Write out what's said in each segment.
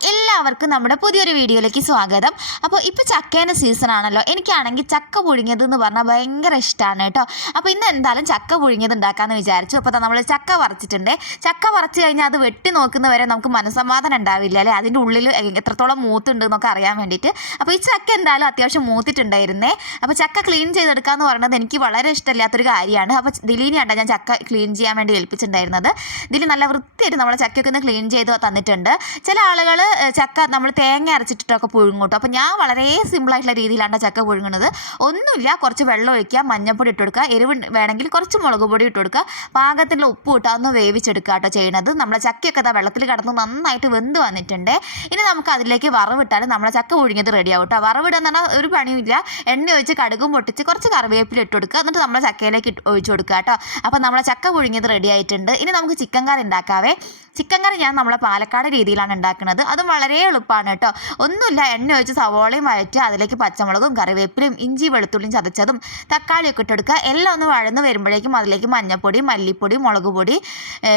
en എല്ലാവർക്കും നമ്മുടെ പുതിയൊരു വീഡിയോയിലേക്ക് സ്വാഗതം. അപ്പോൾ ഇപ്പോൾ ചക്കേന്റെ സീസൺ ആണല്ലോ. എനിക്കാണെങ്കിൽ ചക്ക പുഴുങ്ങിയത് എന്ന് പറഞ്ഞാൽ ഭയങ്കര ഇഷ്ടമാണ് കേട്ടോ. അപ്പോൾ ഇന്ന് എന്തായാലും ചക്ക പുഴുങ്ങിയത് ഉണ്ടാക്കാമെന്ന് വിചാരിച്ചു. അപ്പോൾ നമ്മൾ ചക്ക വറച്ചിട്ടുണ്ട്. ചക്ക വറച്ച് കഴിഞ്ഞാൽ അത് വെട്ടി നോക്കുന്നവരെ നമുക്ക് മനസ്സമാധാനം ഉണ്ടാവില്ല അല്ലേ? അതിന്റെ ഉള്ളിൽ എത്രത്തോളം മൂത്തുണ്ട് എന്നൊക്കെ അറിയാൻ വേണ്ടിയിട്ട്. അപ്പോൾ ഈ ചക്ക എന്തായാലും അത്യാവശ്യം മൂത്തിട്ടുണ്ടായിരുന്നേ. അപ്പോൾ ചക്ക ക്ലീൻ ചെയ്തെടുക്കുക എന്ന് പറയുന്നത് എനിക്ക് വളരെ ഇഷ്ടമില്ലാത്തൊരു കാര്യമാണ്. അപ്പോൾ ദിലീനെയാണ് ഞാൻ ചക്ക ക്ലീൻ ചെയ്യാൻ വേണ്ടി ഏൽപ്പിച്ചിട്ടുണ്ടായിരുന്നത്. ഇതിൽ നല്ല വൃത്തിയായിട്ട് നമ്മൾ ചക്കയൊക്കെ ഒന്ന് ക്ലീൻ ചെയ്ത് തന്നിട്ടുണ്ട്. ചില ആളുകൾ ചക്ക നമ്മൾ തേങ്ങ അരച്ചിട്ടിട്ടൊക്കെ പുഴുങ്ങൂട്ടോ അപ്പം അപ്പോൾ ഞാൻ വളരെ സിമ്പിളായിട്ടുള്ള രീതിയിലാണ് ചക്ക പുഴുങ്ങുന്നത്. ഒന്നുമില്ല കുറച്ച് വെള്ളം ഒഴിക്കുക മഞ്ഞൾപ്പൊടി ഇട്ട് കൊടുക്കുക എരിവ് വേണമെങ്കിൽ കുറച്ച് മുളക് പൊടി ഇട്ട് കൊടുക്കുക പാകത്തിലുള്ള ഉപ്പ് ഇട്ട് ഒന്ന് വേവിച്ചെടുക്കുക കേട്ടോ ചെയ്യണത്. നമ്മളെ ചക്കയൊക്കെ അതാ വെള്ളത്തിൽ കിടന്ന് നന്നായിട്ട് വെന്ത് വന്നിട്ടുണ്ട്. ഇനി നമുക്ക് അതിലേക്ക് വറവിട്ടാൽ നമ്മളെ ചക്ക പുഴുങ്ങിയത് റെഡിയാവും കേട്ടോ. വറവിടുക എന്ന് പറഞ്ഞാൽ ഒരു പണിയില്ല എണ്ണ ഒഴിച്ച് കടുകും പൊട്ടിച്ച് കുറച്ച് കറിവേപ്പില ഇട്ട് കൊടുക്കുക. എന്നിട്ട് നമ്മളെ ചക്കയിലേക്ക് ഒഴിച്ച് കൊടുക്കുക കേട്ടോ. അപ്പോൾ നമ്മളെ ചക്ക പുഴുങ്ങിയത് റെഡി ആയിട്ടുണ്ട്. ഇനി നമുക്ക് ചിക്കൻ കറി ഉണ്ടാക്കാവേ. ചിക്കൻ കറി ഞാൻ നമ്മളെ പാലക്കാട് രീതിയിലാണ് ഉണ്ടാക്കുന്നത്. അതും വളരെ എളുപ്പമാണ് കേട്ടോ. ഒന്നുമില്ല എണ്ണ ഒഴിച്ച് സവോളയും വഴറ്റി അതിലേക്ക് പച്ചമുളകും കറിവേപ്പിലയും ഇഞ്ചി വെളുത്തുള്ളിയും ചതച്ചതും തക്കാളിയൊക്കെ ഇട്ടെടുക്കുക എല്ലാം ഒന്ന് വഴന്ന് വരുമ്പോഴേക്കും അതിലേക്ക് മഞ്ഞൾപ്പൊടി മല്ലിപ്പൊടി മുളക് പൊടി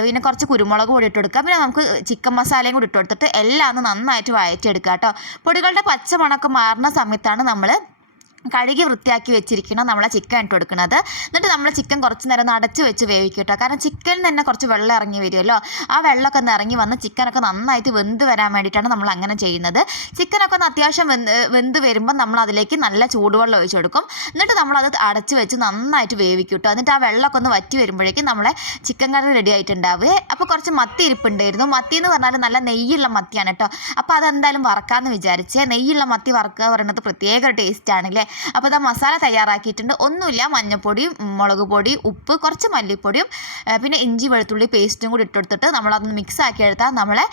പിന്നെ കുറച്ച് കുരുമുളക് പൊടി ഇട്ടെടുക്കുക പിന്നെ നമുക്ക് ചിക്കൻ മസാലയും കൂടി ഇട്ടുകൊടുത്തിട്ട് എല്ലാം ഒന്ന് നന്നായിട്ട് വഴറ്റിയെടുക്കുക കേട്ടോ. പൊടികളുടെ പച്ചമണമൊക്കെ മാറുന്ന സമയത്താണ് നമ്മൾ കഴുകി വൃത്തിയാക്കി വെച്ചിരിക്കണം നമ്മളെ ചിക്കൻ ഇട്ട് കൊടുക്കുന്നത് എന്നിട്ട് നമ്മൾ ചിക്കൻ കുറച്ച് നേരം അടച്ച് വെച്ച് വേവിക്കും കേട്ടോ കാരണം ചിക്കനിൽ തന്നെ കുറച്ച് വെള്ളം ഇറങ്ങി വരുമല്ലോ. ആ വെള്ളമൊക്കെ ഒന്ന് ഇറങ്ങി വന്ന് ചിക്കനൊക്കെ നന്നായിട്ട് വെന്ത് വരാൻ വേണ്ടിയിട്ടാണ് നമ്മൾ അങ്ങനെ ചെയ്യുന്നത്. ചിക്കനൊക്കെ ഒന്ന് അത്യാവശ്യം വെന്ത് വെന്ത് വരുമ്പോൾ നമ്മൾ അതിലേക്ക് നല്ല ചൂടുവെള്ളം ഒഴിച്ചു കൊടുക്കും. എന്നിട്ട് നമ്മളത് അടച്ച് വെച്ച് നന്നായിട്ട് വേവിക്കും കേട്ടോ എന്നിട്ട് ആ വെള്ളമൊക്കെ ഒന്ന് വറ്റി വരുമ്പോഴേക്കും നമ്മളെ ചിക്കൻ കറി റെഡി ആയിട്ടുണ്ടാവുക അപ്പോൾ കുറച്ച് മത്തി ഇരിപ്പുണ്ടായിരുന്നു. മത്തി എന്ന് പറഞ്ഞാൽ നല്ല നെയ്യുള്ള മത്തിയാണ് കേട്ടോ അപ്പോൾ അതെന്തായാലും വറക്കാമെന്ന് വിചാരിച്ച്. നെയ്യുള്ള മത്തി വറക്കുക പറയുന്നത് പ്രത്യേക ടേസ്റ്റ് ആണല്ലേ? അപ്പോൾ ഇതാ മസാല തയ്യാറാക്കിയിട്ടുണ്ട്. ഒന്നുമില്ല മഞ്ഞൾപ്പൊടിയും മുളക് പൊടി ഉപ്പ് കുറച്ച് മല്ലിപ്പൊടിയും പിന്നെ ഇഞ്ചി വെളുത്തുള്ളി പേസ്റ്റും കൂടി ഇട്ടെടുത്തിട്ട് നമ്മളതൊന്ന് മിക്സ് ആക്കി എടുത്താൽ നമ്മളെ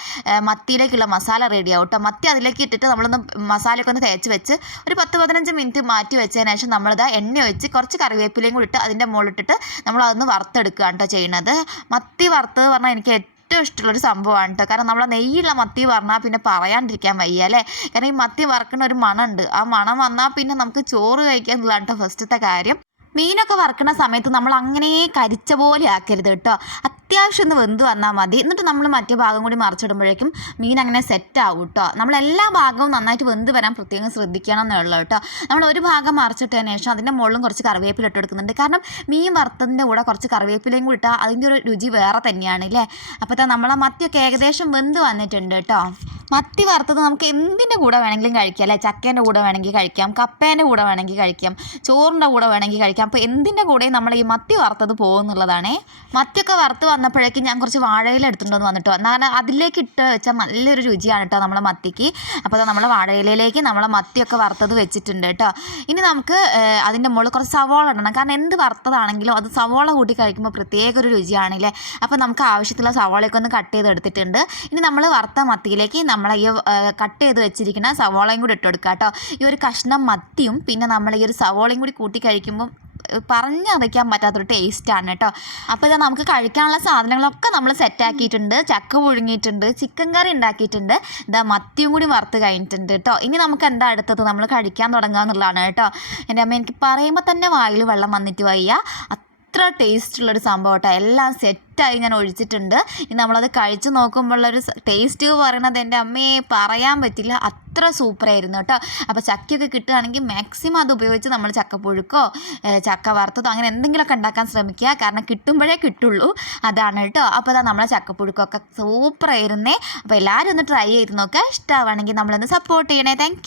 മത്തിയിലേക്കുള്ള മസാല റെഡി ആവും കേട്ടോ മത്തി അതിലേക്ക് ഇട്ടിട്ട് നമ്മളൊന്ന് മസാലയൊക്കെ ഒന്ന് തേച്ച് വെച്ച് ഒരു പത്ത് പതിനഞ്ച് മിനിറ്റ് മാറ്റി വെച്ചതിന് ശേഷം നമ്മളിതാ എണ്ണ ഒഴിച്ച് കുറച്ച് കറിവേപ്പിലയും കൂടി ഇട്ട് അതിന്റെ മുകളിലിട്ടിട്ട് നമ്മളതൊന്ന് വറുത്തെടുക്കുകയാണ് കേട്ടോ ചെയ്യുന്നത് മത്തി വറുത്തത് പറഞ്ഞാൽ എനിക്ക് ഏറ്റവും ഇഷ്ടമുള്ളൊരു സംഭവമാണ് കേട്ടോ കാരണം നമ്മളെ നെയ്യുള്ള മത്തി പറഞ്ഞാൽ പിന്നെ പറയാണ്ടിരിക്കാൻ വയ്യ അല്ലേ? കാരണം ഈ മത്തി വറക്കുന്ന ഒരു മണമുണ്ട്. ആ മണം വന്നാൽ പിന്നെ നമുക്ക് ചോറ് കഴിക്കുക എന്നുള്ളതാണ് കേട്ടോ ഫസ്റ്റത്തെ കാര്യം. മീനൊക്കെ വറക്കുന്ന സമയത്ത് നമ്മൾ അങ്ങനെ കരിച്ച പോലെ ആക്കരുത് കേട്ടോ. അത്യാവശ്യം ഒന്ന് വെന്ത് വന്നാൽ മതി. എന്നിട്ട് നമ്മൾ മറ്റേ ഭാഗം കൂടി മറിച്ചിടുമ്പോഴേക്കും മീൻ അങ്ങനെ സെറ്റ് ആവും കേട്ടോ. നമ്മൾ എല്ലാ ഭാഗവും നന്നായിട്ട് വെന്ത് വരാൻ പ്രത്യേകം ശ്രദ്ധിക്കണം എന്നുള്ളത് കേട്ടോ. നമ്മൾ ഒരു ഭാഗം മറിച്ചിട്ടതിന് ശേഷം അതിന്റെ മുകളിലും കുറച്ച് കറിവേപ്പില ഇട്ട് കൊടുക്കുന്നുണ്ട്. കാരണം മീൻ വറുത്തതിന്റെ കൂടെ കുറച്ച് കറിവേപ്പിലയും കൂടി ഇട്ടാൽ അതിന്റെ ഒരു രുചി വേറെ തന്നെയാണ് അല്ലേ? അപ്പോൾ നമ്മളെ മത്തിയൊക്കെ ഏകദേശം വെന്ത് വന്നിട്ടുണ്ട് കേട്ടോ. മത്തി വറുത്തത് നമുക്ക് എന്തിന്റെ കൂടെ വേണമെങ്കിലും കഴിക്കാം അല്ലേ? ചക്കേന്റെ കൂടെ വേണമെങ്കിൽ കഴിക്കാം കപ്പേന്റെ കൂടെ വേണമെങ്കിൽ കഴിക്കാം ചോറിന്റെ കൂടെ വേണമെങ്കിൽ കഴിക്കാം. അപ്പോൾ എന്തിന്റെ കൂടെയും നമ്മൾ ഈ മത്തി വറുത്തത് പോകുന്നുള്ളതാണേ മത്തിയൊക്കെ വറുത്ത് വന്നപ്പോഴേക്കും ഞാൻ കുറച്ച് വാഴയില എടുത്തുകൊണ്ട് വന്നിട്ടോ. എന്നാൽ അതിലേക്ക് ഇട്ട് വെച്ചാൽ നല്ലൊരു രുചിയാണ് കേട്ടോ നമ്മളെ മത്തിക്ക്. അപ്പോൾ നമ്മൾ വാഴയിലയിലേക്ക് നമ്മളെ മത്തിയൊക്കെ വറുത്തത് വെച്ചിട്ടുണ്ട് കേട്ടോ. ഇനി നമുക്ക് അതിന്റെ മുകളിൽ കുറച്ച് സവോള ഇടണം. കാരണം എന്ത് വറുത്തതാണെങ്കിലും അത് സവോള കൂട്ടി കഴിക്കുമ്പോൾ പ്രത്യേക ഒരു രുചിയാണല്ലേ? അപ്പോൾ നമുക്ക് ആവശ്യത്തിലുള്ള സവോളയൊക്കെ ഒന്ന് കട്ട് ചെയ്ത് എടുത്തിട്ടുണ്ട് ഇനി നമ്മൾ വറുത്ത മത്തിയിലേക്ക് നമ്മൾ ഈ കട്ട് ചെയ്ത് വെച്ചിരിക്കുന്ന സവോളയും കൂടി ഇട്ട് കൊടുക്കുക കേട്ടോ ഈ ഒരു കഷ്ണം മത്തിയും പിന്നെ നമ്മൾ ഈ ഒരു സവോളയും കൂടി കൂട്ടി കഴിക്കുമ്പം പറഞ്ഞറിയിക്കാൻ പറ്റാത്തൊരു ടേസ്റ്റാണ് കേട്ടോ അപ്പോൾ ഇതാ നമുക്ക് കഴിക്കാനുള്ള സാധനങ്ങളൊക്കെ നമ്മൾ സെറ്റാക്കിയിട്ടുണ്ട് ചക്ക പുഴുങ്ങിയിട്ടുണ്ട് ചിക്കൻ കറി ഉണ്ടാക്കിയിട്ടുണ്ട്. ഇതാ മത്തിയും കൂടി വറുത്ത് കഴിഞ്ഞിട്ടുണ്ട് കേട്ടോ ഇനി നമുക്ക് എന്താ അടുത്തത്? നമ്മൾ കഴിക്കാൻ തുടങ്ങുക എന്നുള്ളതാണ് കേട്ടോ എന്റെ അമ്മ എനിക്ക് പറയുമ്പോൾ തന്നെ വായിൽ വെള്ളം വന്നിട്ട് വയ്യ. അത്ര ടേസ്റ്റ് ഉള്ളൊരു സംഭവം കേട്ടോ എല്ലാം സെറ്റായി ഞാൻ ഒഴിച്ചിട്ടുണ്ട്. ഇനി നമ്മളത് കഴിച്ച് നോക്കുമ്പോഴുള്ളൊരു ടേസ്റ്റ് പറയുന്നത് എന്റെ അമ്മയെ പറയാൻ പറ്റില്ല. അത്ര സൂപ്പറായിരുന്നു കേട്ടോ. അപ്പോൾ ചക്കയൊക്കെ കിട്ടുകയാണെങ്കിൽ മാക്സിമം അത് ഉപയോഗിച്ച് നമ്മൾ ചക്കപ്പുഴുക്കോ ചക്ക വറുത്തതോ അങ്ങനെ എന്തെങ്കിലുമൊക്കെ ഉണ്ടാക്കാൻ ശ്രമിക്കുക. കാരണം കിട്ടുമ്പോഴേ കിട്ടുള്ളൂ. അതാണ് കേട്ടോ. അപ്പോൾ അതാ നമ്മളെ ചക്കപ്പുഴുക്കൊക്കെ സൂപ്പറായിരുന്നേ. അപ്പോൾ എല്ലാവരും ഒന്ന് ട്രൈ ചെയ്ത് നോക്കുക ഇഷ്ടമാണെങ്കിൽ നമ്മളൊന്ന് സപ്പോർട്ട് ചെയ്യണേ. താങ്ക്